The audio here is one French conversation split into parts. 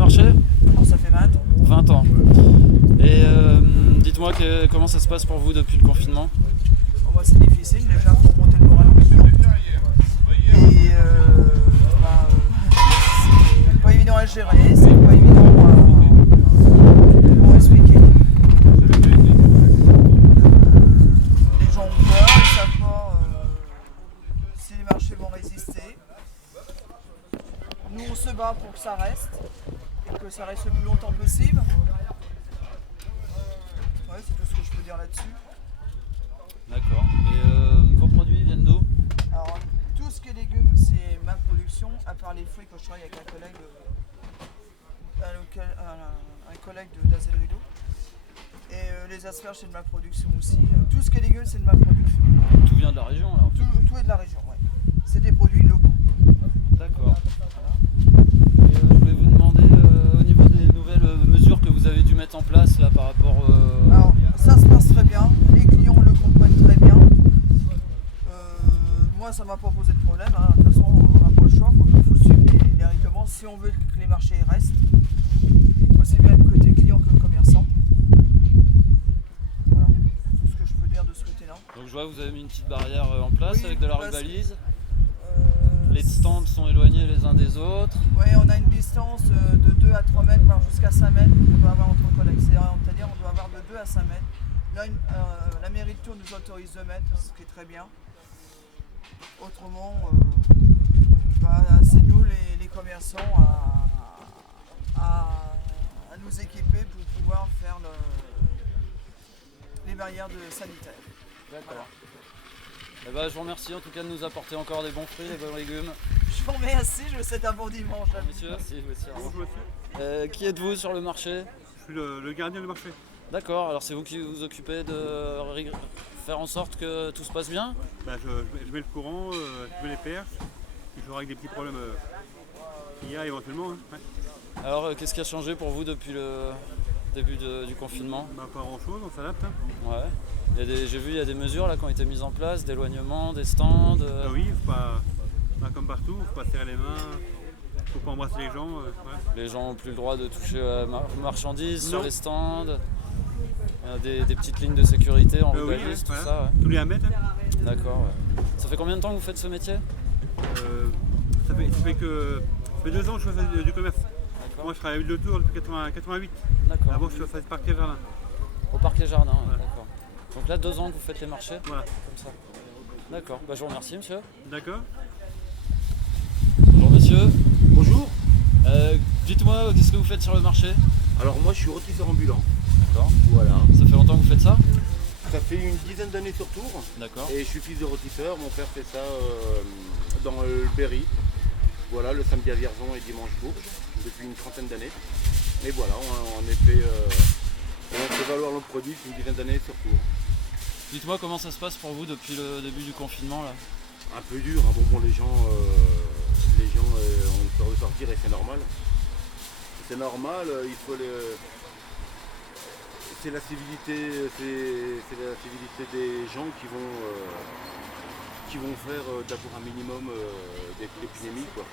marché? Ça fait 20 ans. 20 ans. Et dites-moi comment ça se passe pour vous depuis le confinement? C'est difficile déjà pour monter le moral aux clients. Et c'est pas évident à gérer, c'est pas évident à expliquer. Les gens ont peur, ils savent pas si les marchés vont résister. Nous on se bat pour que ça reste et que ça reste le plus longtemps possible. Ouais, c'est tout ce que je peux dire là-dessus. D'accord. Et vos produits viennent d'où? Alors, tout ce qui est légumes, c'est ma production, à part les fruits quand je travaille avec un collègue d'Azel Rideau. Et les asperges, c'est de ma production aussi. Tout ce qui est légumes, c'est de ma production. Tout vient de la région alors? Tout est de la région, ouais. C'est des produits locaux. D'accord. Voilà. Et je voulais vous demander au niveau des nouvelles mesures que vous avez dû mettre en place là par rapport. Alors, ça se passe très bien. Les clients le comprennent très bien. Moi, ça m'a pas posé de problème. Hein. De toute façon, on n'a pas le choix. Il faut suivre les règlements si on veut que les marchés restent. Aussi bien côté client que commerçant. Voilà, tout ce que je peux dire de ce côté-là. Donc je vois que vous avez mis une petite barrière en place Oui, avec de la parce rubalise. Les stands sont éloignés les uns des autres. Oui, on a une distance de 2 à 3 mètres, voire jusqu'à 5 mètres. On doit avoir entre collègues. C'est-à-dire on doit avoir de 2 à 5 mètres. Là, la mairie de Tours nous autorise 2 mètres, ce qui est très bien. Autrement, c'est nous les commerçants à nous équiper pour pouvoir faire les barrières sanitaires. D'accord. Eh ben, je vous remercie en tout cas de nous apporter encore des bons fruits, des bons légumes. Je vous remercie, je vous souhaite un bon dimanche. Monsieur, merci, vous aussi. Bonjour monsieur. Qui êtes-vous sur le marché? Je suis le gardien du marché. D'accord, alors c'est vous qui vous occupez de faire en sorte que tout se passe bien? Je mets le courant, je mets les perches, et je règle des petits problèmes qu'il y a éventuellement. Hein. Ouais. Alors qu'est-ce qui a changé pour vous depuis le début du confinement? Pas grand chose, on s'adapte. Hein. Ouais. J'ai vu il y a des mesures là qui ont été mises en place, d'éloignement, des stands. Oui, faut pas comme partout, faut pas serrer les mains, faut pas embrasser les gens. Ouais. Les gens n'ont plus le droit de toucher aux marchandises sur Non. les stands. Des petites lignes de sécurité en rubalise, oui, tout voilà. ça. Ouais. Tous les 1 mètre. Hein. D'accord. Ouais. Ça fait combien de temps que vous faites ce métier? Ça fait 2 ans que je fais du commerce. D'accord. Moi je travaille à Ville de Tours depuis 88. D'accord. Avant je faisais parquet jardin. Au parquet jardin, Ouais. d'accord. Donc là 2 ans que vous faites les marchés, Voilà. comme ça. D'accord. Je vous remercie monsieur. D'accord. Bonjour monsieur. Bonjour, Dites-moi qu'est-ce que vous faites sur le marché? alors moi je suis rôtisseur ambulant, D'accord. voilà. Ça fait longtemps que vous faites ça? Ça fait une dizaine d'années sur Tours D'accord. et je suis fils de rôtisseur, mon père fait ça dans le Berry, voilà, le samedi à Vierzon et dimanche Bourges, depuis une trentaine d'années. Et voilà, on fait valoir nos produits depuis une dizaine d'années sur Tours. Dites-moi comment ça se passe pour vous depuis le début du confinement là? Un peu dur, hein. Bon, les gens ont peur de sortir et c'est normal. C'est normal, il faut c'est la civilité, des gens qui vont faire d'abord un minimum d'épidémie, quoi.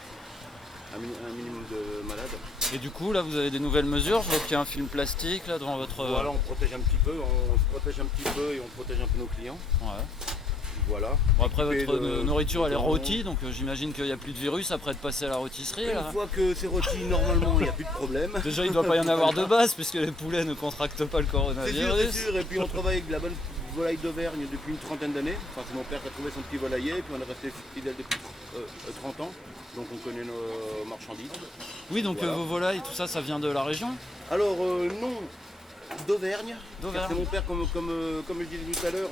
Un minimum de malades. Et du coup là vous avez des nouvelles mesures? Je vois qu'il y a un film plastique là devant votre. Voilà, on protège un petit peu, on se protège un petit peu et on protège un peu nos clients. Ouais. Voilà. Bon, après votre de- nourriture elle est de- rôtie, donc j'imagine qu'il n'y a plus de virus après de passer à la rôtisserie là. Une fois que c'est rôti, normalement, il n'y a plus de problème. Déjà il ne doit pas y en avoir de base puisque les poulets ne contractent pas le C'est sûr, coronavirus. c'est sûr. Et puis on travaille avec de la bonne volaille d'Auvergne depuis une trentaine d'années. Enfin, c'est mon père qui a trouvé son petit volailler, puis on est resté fidèle depuis 30 ans. Donc on connaît nos marchandises. Oui, donc Voilà. vos volailles, tout ça, ça vient de la région? Alors non, d'Auvergne. D'Auvergne. C'est mon père, comme je disais tout à l'heure,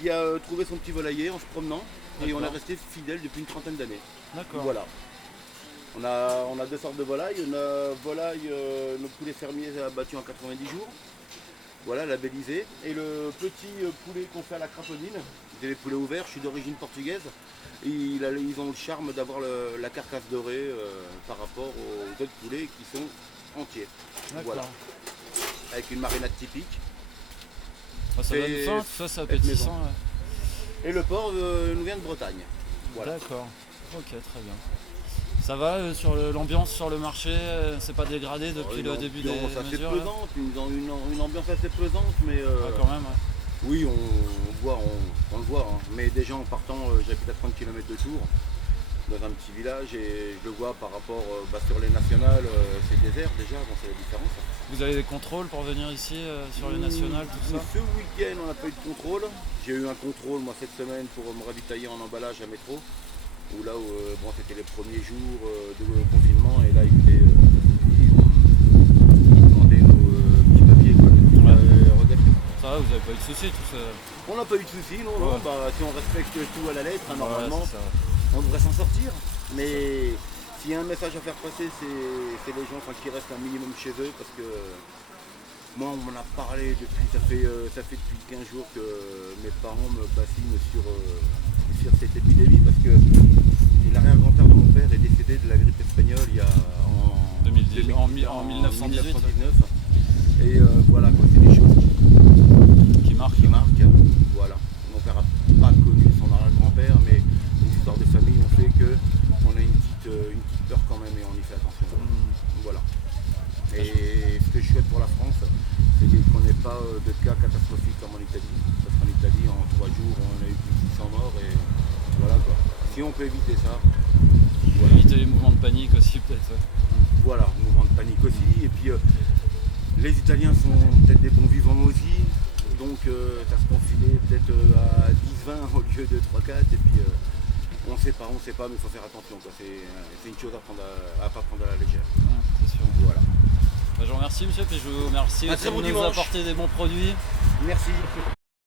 qui a trouvé son petit volailler en se promenant. Et on est D'accord. resté fidèle depuis une trentaine d'années. D'accord. Voilà. On a 2 sortes de volailles. On a volaille, nos poulets fermiers abattus en 90 jours. Voilà, labellisé. Et le petit poulet qu'on fait à la craponine, c'est des poulets ouverts, je suis d'origine portugaise. Et ils ont le charme d'avoir la carcasse dorée par rapport aux autres poulets qui sont entiers. D'accord. Voilà. Avec une marinade typique. Ah, ça donne Et faim, tout ça, c'est faites appétissant. maison. Ouais. Et le porc nous vient de Bretagne. Voilà. D'accord. Ok, très bien. Ça va sur l'ambiance sur le marché, c'est pas dégradé depuis le début des ambiance assez mesures là pesante, une ambiance assez pesante, mais Ouais, quand même, ouais. oui, on le voit. Hein. Mais déjà en partant, j'habite à 30 km de Tours, dans un petit village, et je le vois par rapport sur les nationales, c'est désert déjà, bon, c'est la différence. Vous avez des contrôles pour venir ici sur les nationales, tout ça? Ce week-end, on n'a pas eu de contrôle. J'ai eu un contrôle moi cette semaine pour me ravitailler en emballage à métro. Où là, bon, c'était les premiers jours de confinement, et là ils m'ont demandé nos petits papiers. Quoi, Ça va, vous n'avez pas eu de soucis, tout ça? On n'a pas eu de soucis, non, non. Ouais. Si on respecte tout à la lettre, hein, normalement, Ouais, c'est ça. on devrait s'en sortir. Mais s'il y a un message à faire passer, c'est les gens qui restent un minimum chez eux, parce que moi, on m'en a parlé depuis, ça fait depuis 15 jours que mes parents me bassinent sur cette épidémie, parce que l'arrière-grand-père de mon père est décédé de la grippe espagnole il y a en 1918. Et voilà, quoi, c'est des choses Qui marque. Voilà. Mon père n'a pas connu son arrière-grand-père, mais les histoires de famille ont fait qu'on a une petite peur quand même, et on y fait attention. Voilà. Et ce que je souhaite pour la France, c'est qu'on n'ait pas de cas catastrophiques comme en Italie. Parce qu'en Italie, en 3 jours, on a eu plus de 600 morts, et voilà quoi. Si on peut éviter ça, voilà. Éviter les mouvements de panique aussi, peut-être. Voilà, mouvement de panique aussi. Et puis les Italiens sont peut-être des bons vivants aussi. Donc ça se confiner peut-être à 10-20 au lieu de 3-4. Et puis on sait pas, mais il faut faire attention, quoi. C'est une chose à pas prendre à la légère. Ouais, c'est sûr. Voilà. Bah, je vous remercie monsieur, puis je vous remercie Un aussi très bon de nous dimanche. apporter des bons produits. Merci.